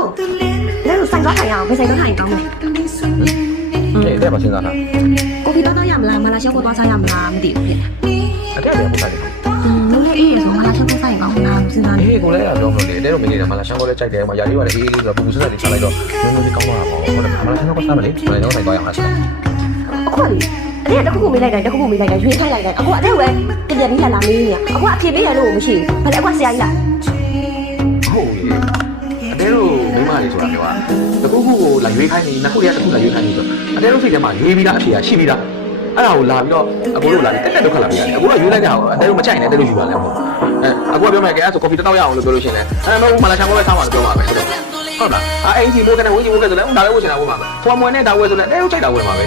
ဟုတ်လဲဆိုင်သွားထိုင်ရအောင်ဘယ်ဆိုင်သွားထိုင်ကောင်းလဲ တဲ့ပါစဉ်းစားတာ ကိုဖီတော့ရမလားမလာရှောက်ဖို့သွားစားရမလားမသိဘူးဖြစ် အတဲ့လည်းမဆိုင်ဘူး လုံးလေးအေးရဆိုမလာရှောက်ဖို့စားရင်ကောင်းမလားစဉ်းစားနေ အေးကိုလည်းပြောမလို့လေတဲ့တော့မင်းလေးကမလာရှမ်းကိုလည်းကြိုက်တယ်မရာလေးပါလေအေးလေးဆိုတော့ပူပူဆက်ဆက်လေးချလိုက်တော့မျိုးမျိုးလေးကောင်းသွားတာပေါ့ဟုတ်တယ်မလာရှမ်းကိုစားမလေကျွန်တော်ဆိုင်သွားရအောင်လား အခုလေအဲ့ဒါတခုခုမေးလိုက်တယ်တခုခုမေးလိုက်တယ်ရွေးခိုင်းလိုက်တယ်အခုအဲ့ဒါပဲတကယ်ပြီးလာလာမေးနေအခုအဖြေပေးရလို့မရှိဘူးဘာလဲအခုဆရာကြီးလား ဟုတ်လေအတဲတို့မိမလေးဆိုတာပြောတာတခုခုကိုလာရွေးခိုင်းနေနှစ်ခုတည်းတစ်ခုလာရွေးခိုင်းနေဆိုအတဲတို့စိတ်ထဲမှာရေးပြီးသားအဖြေကရှိပြီးသားအဲ့ဒါကိုလာပြီးတော့အကိုတို့လာတက်တက်ဒုက္ခလာပြီးရတယ်အကိုကရွေးလိုက်ကြအောင်အတဲတို့မချိုက်နဲ့အတဲတို့ယူပါလဲပေါ့အကိုကပြောမယ်ကဲအဲ့ဆိုကော်ဖီတစ်တောက်ရအောင်လို့ပြောလို့ရှိရင်လည်းအဲ့မဟုတ်မလာချမ်းကိုပဲစားပါလို့ပြောပါပဲဟုတ်တယ်ဟုတ်လားအဲ့ဒီမိုးကနေဝင်းကြီးမိုးကဆိုလည်းဒါလည်းဝှချင်တာဝှမှာပဲဖွာမွန်နဲ့ဒါဝှဆိုလည်းအတဲတို့ချိုက်တာဝှမှာပဲ